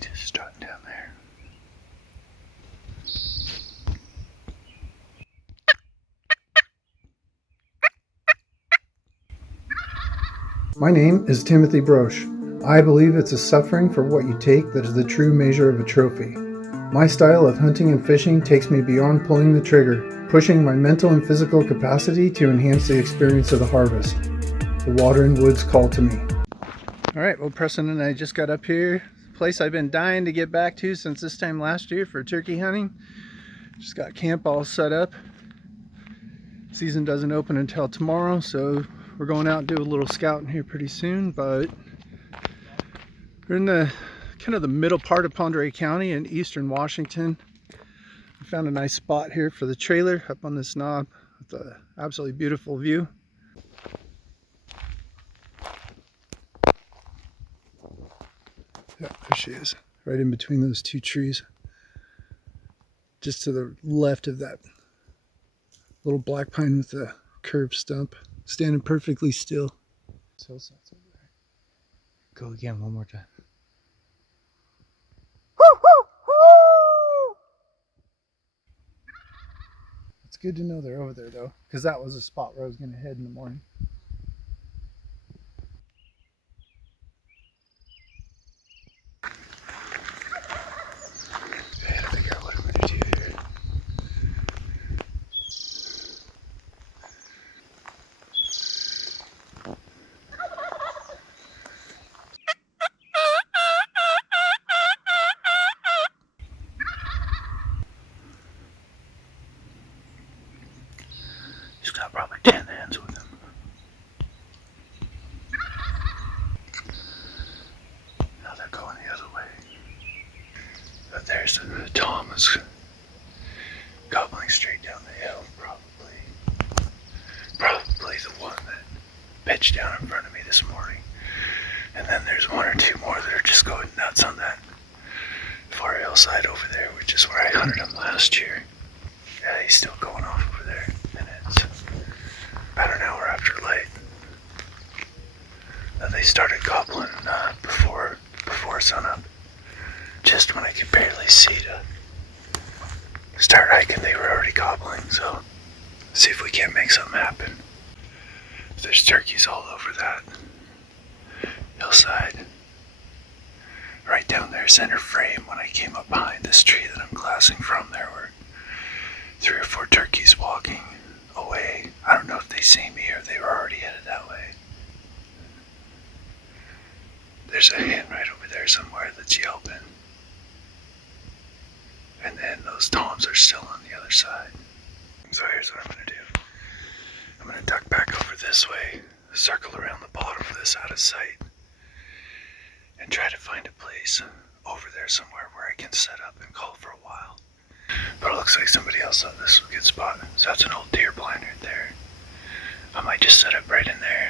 just strutting down there. My name is Timothy Broche. I believe it's a suffering for what you take that is the true measure of a trophy. My style of hunting and fishing takes me beyond pulling the trigger, pushing my mental and physical capacity to enhance the experience of the harvest. The water and woods call to me. All right, well, Preston and I just got up here. Place I've been dying to get back to since this time last year for turkey hunting. Just got camp all set up. Season doesn't open until tomorrow, so we're going out and do a little scouting here pretty soon, but we're in the kind of the middle part of Pend Oreille County in eastern Washington. We found a nice spot here for the trailer up on this knob with an absolutely beautiful view. Yeah, there she is, right in between those two trees. Just to the left of that little black pine with the curved stump, standing perfectly still. Go again one more time. It's good to know they're over there though, because that was a spot where I was going to head in the morning. I gotta figure out what I'm gonna do here. He's got probably 10 hands with him. Now they're going the other way. But there's Thomas gobbling straight down the hill, probably the one that pitched down in front of me this morning. And then there's one or two more that are just going nuts on that far hillside over there, which is where I hunted him last year. Yeah, he's still going off over there, and it's about an hour after light. They started gobbling before sunup. Just when I could barely see to start hiking, they were already gobbling. So, see if we can't make something happen. There's turkeys all over that hillside. Right down there, center frame, when I came up behind this tree that I'm glassing from, there were 3 or 4 turkeys walking away. I don't know if they see me or they were already headed that way. There's a hen right over there somewhere that's yelping. And then those toms are still on the other side. So here's what I'm going to do. I'm going to duck back over this way, circle around the bottom of this out of sight, and try to find a place over there somewhere where I can set up and call for a while. But it looks like somebody else thought this was a good spot. So that's an old deer blind right there. I might just set up right in there.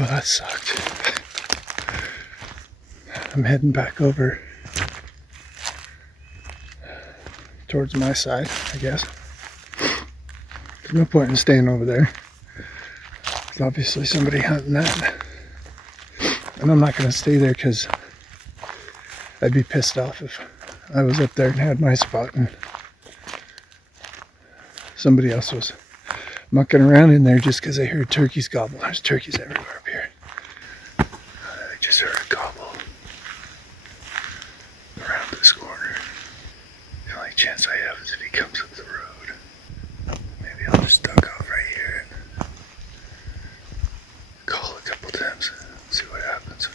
Oh, that sucked. I'm heading back over towards my side, I guess. There's no point in staying over there. There's obviously somebody hunting that. And I'm not going to stay there because I'd be pissed off if I was up there and had my spot and somebody else was mucking around in there just because I heard turkeys gobble. There's turkeys everywhere up here. I just heard a gobble around this corner. The only chance I have is if he comes up the road. Maybe I'll just duck off right here and call a couple times and see what happens.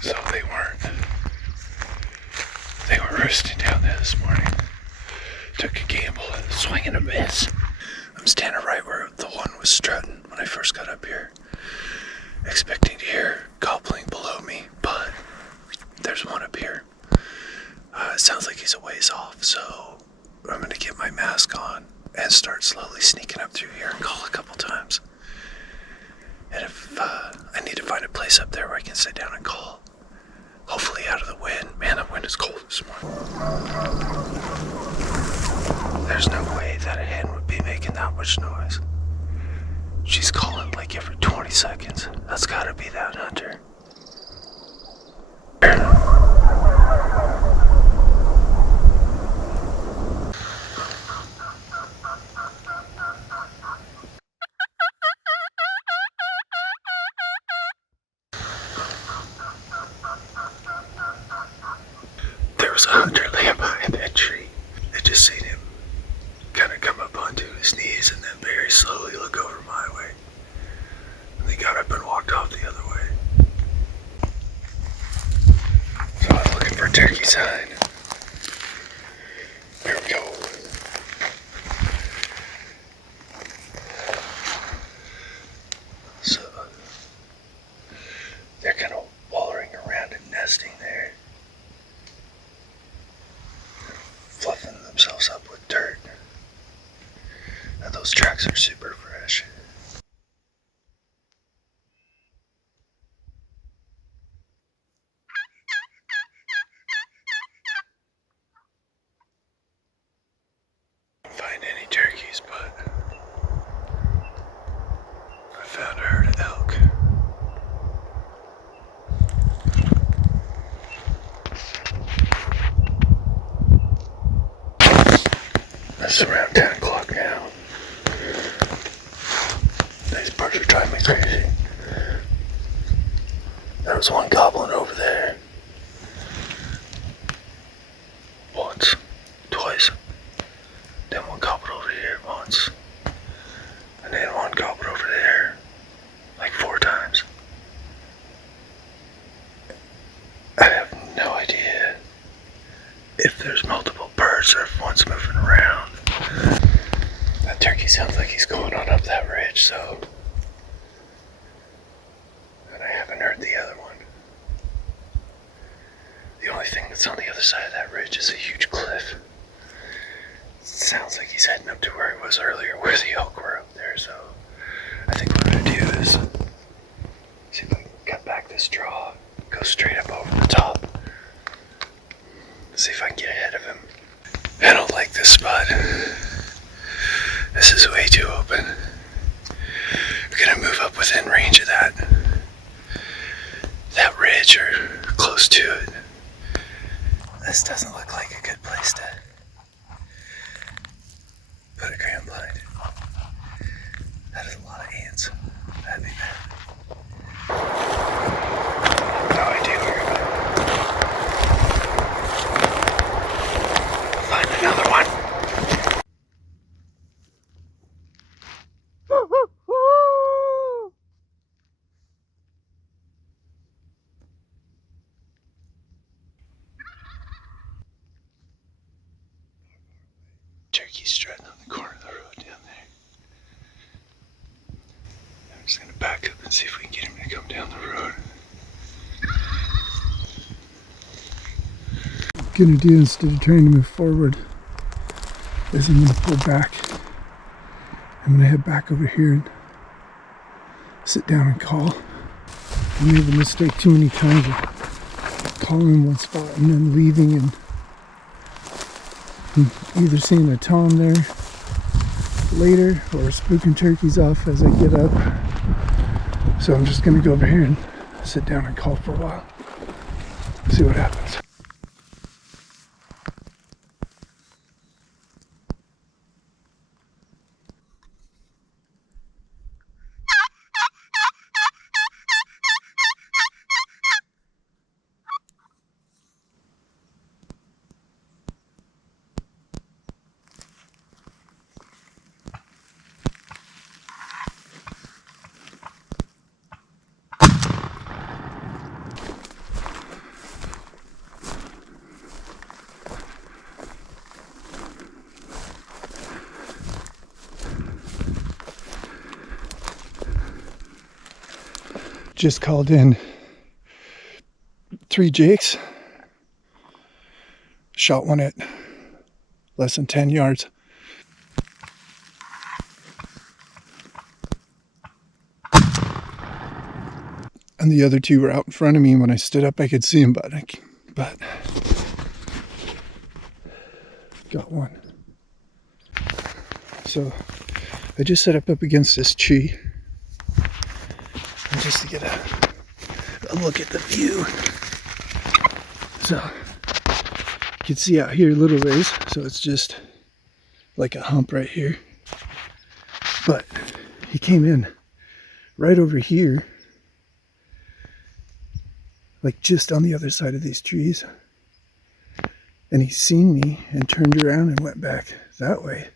So they were roosting down there this morning. Took a gamble, swing and a miss. I'm standing right where the one was strutting when I first got up here, expecting to hear gobbling below me, but there's one up here. It sounds like he's a ways off, so I'm going to get my mask on and start slowly sneaking up through here and call a couple times. And if I need to find a place up there where I can sit down and call, hopefully out of the wind. Man, the wind is cold this morning. There's no way that a hen would be making that much noise. She's calling like every 20 seconds. That's gotta be that hunter. There was a hunter laying behind that tree. I just seen him kind of come up onto his knees and then very slowly look over my way. And they got up and walked off the other way. So I was looking for a turkey sign. There we go. So they're kind of wallering around and nesting there, fluffing themselves up with dirt. And those tracks are super fresh. Didn't find any turkeys, but I found a herd of elk. It's around 10 o'clock now. These birds are driving me crazy. There was one gobbling over there. Once, twice. Then one gobbled over here once. And then one gobbled over there like 4 times. I have no idea if there's multiple birds or if one's moving around. That turkey sounds like he's going on up that ridge, so. And I haven't heard the other one. The only thing that's on the other side of that ridge is a huge cliff. It sounds like he's heading up to where he was earlier, where the elk were up there, so I think what I'm gonna do is see if I can cut back this draw, go straight up over the top, see if I can get ahead of him. I don't like this spot. This is way too open. We're gonna move up within range of that ridge or close to it. This doesn't look like a good place to put a ground blind. That is a lot of ants. That'd be bad. No idea where you're going. Find another one. Turkey's strutting on the corner of the road down there. I'm just gonna back up and see if we can get him to come down the road. What I'm gonna do instead of trying to move forward is I'm gonna pull back. I'm gonna head back over here and sit down and call. I made the mistake too many times of calling in one spot and then leaving and either seeing a tom there later or spooking turkeys off as I get up. So I'm just gonna go over here and sit down and call for a while. See what happens. Just called in 3 jakes shot one at less than 10 yards. And the other two were out in front of me. When I stood up, I could see them, but got one. So I just set up against this tree just to get a look at the view. So you can see out here a little ways, so it's just like a hump right here. But he came in right over here, like just on the other side of these trees. And he seen me and turned around and went back that way.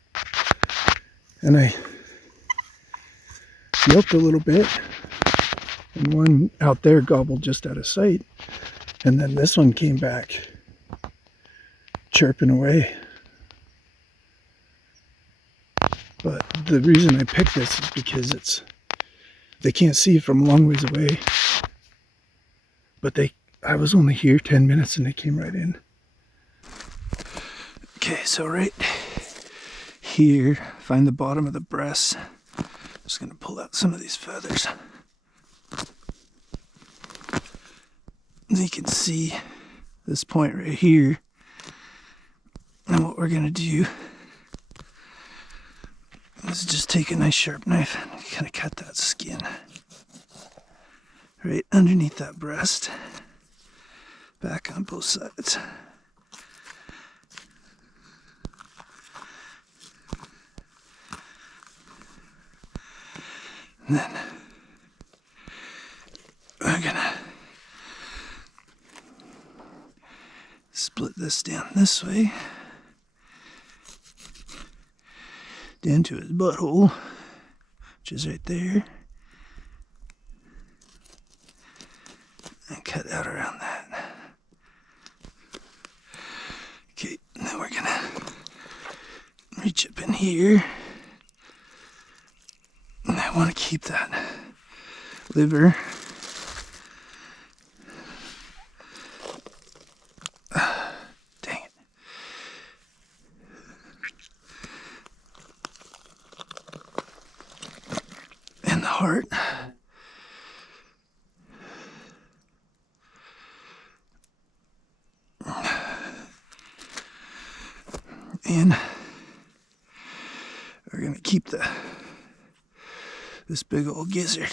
And I yelped a little bit, and one out there gobbled just out of sight. And then this one came back chirping away. But the reason I picked this is because they can't see from a long ways away. But I was only here 10 minutes and they came right in. Okay, so right here, find the bottom of the breast. Just gonna pull out some of these feathers. And you can see this point right here. And what we're gonna do is just take a nice sharp knife and kind of cut that skin right underneath that breast, back on both sides. And then we're gonna split this down this way, down to his butthole, which is right there. And cut out around that. Okay, now we're gonna reach up in here. And I want to keep that liver. Dang it. And the heart. And we're gonna keep this big old gizzard.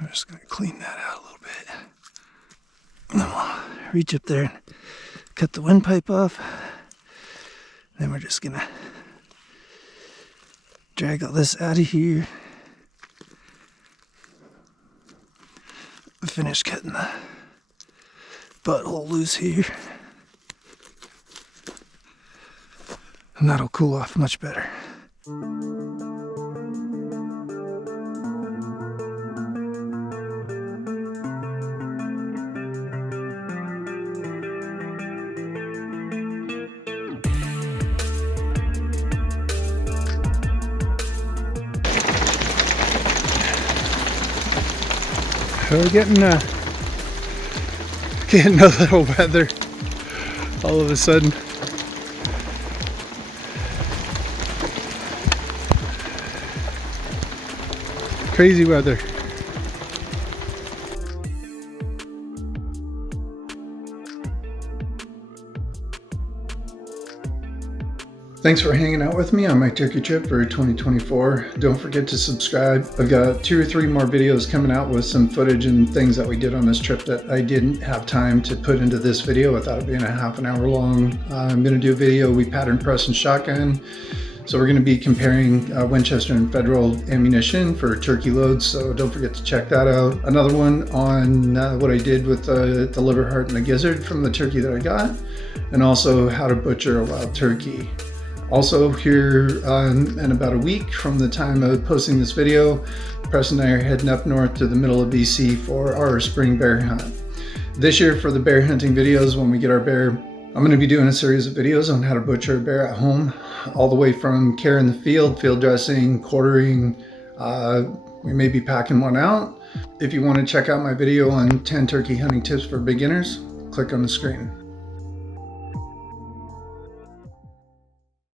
We're just gonna clean that out a little bit. And then we'll reach up there and cut the windpipe off. Then we're just gonna drag all this out of here. Finish cutting the butthole loose here. And that'll cool off much better. So we're getting a little weather all of a sudden. Crazy weather. Thanks for hanging out with me on my turkey trip for 2024. Don't forget to subscribe. I've got 2 or 3 more videos coming out with some footage and things that we did on this trip that I didn't have time to put into this video without it being a half an hour long. I'm going to do a video we pattern press and shotgun. So we're going to be comparing Winchester and Federal ammunition for turkey loads, so don't forget to check that out. Another one on what I did with the liver, heart, and the gizzard from the turkey that I got, and also how to butcher a wild turkey. Also here in about a week from the time of posting this video, Preston and I are heading up north to the middle of BC for our spring bear hunt. This year for the bear hunting videos, when we get our bear I'm going to be doing a series of videos on how to butcher a bear at home, all the way from care in the field dressing, quartering, we may be packing one out. If you want to check out my video on 10 turkey hunting tips for beginners, click on the screen.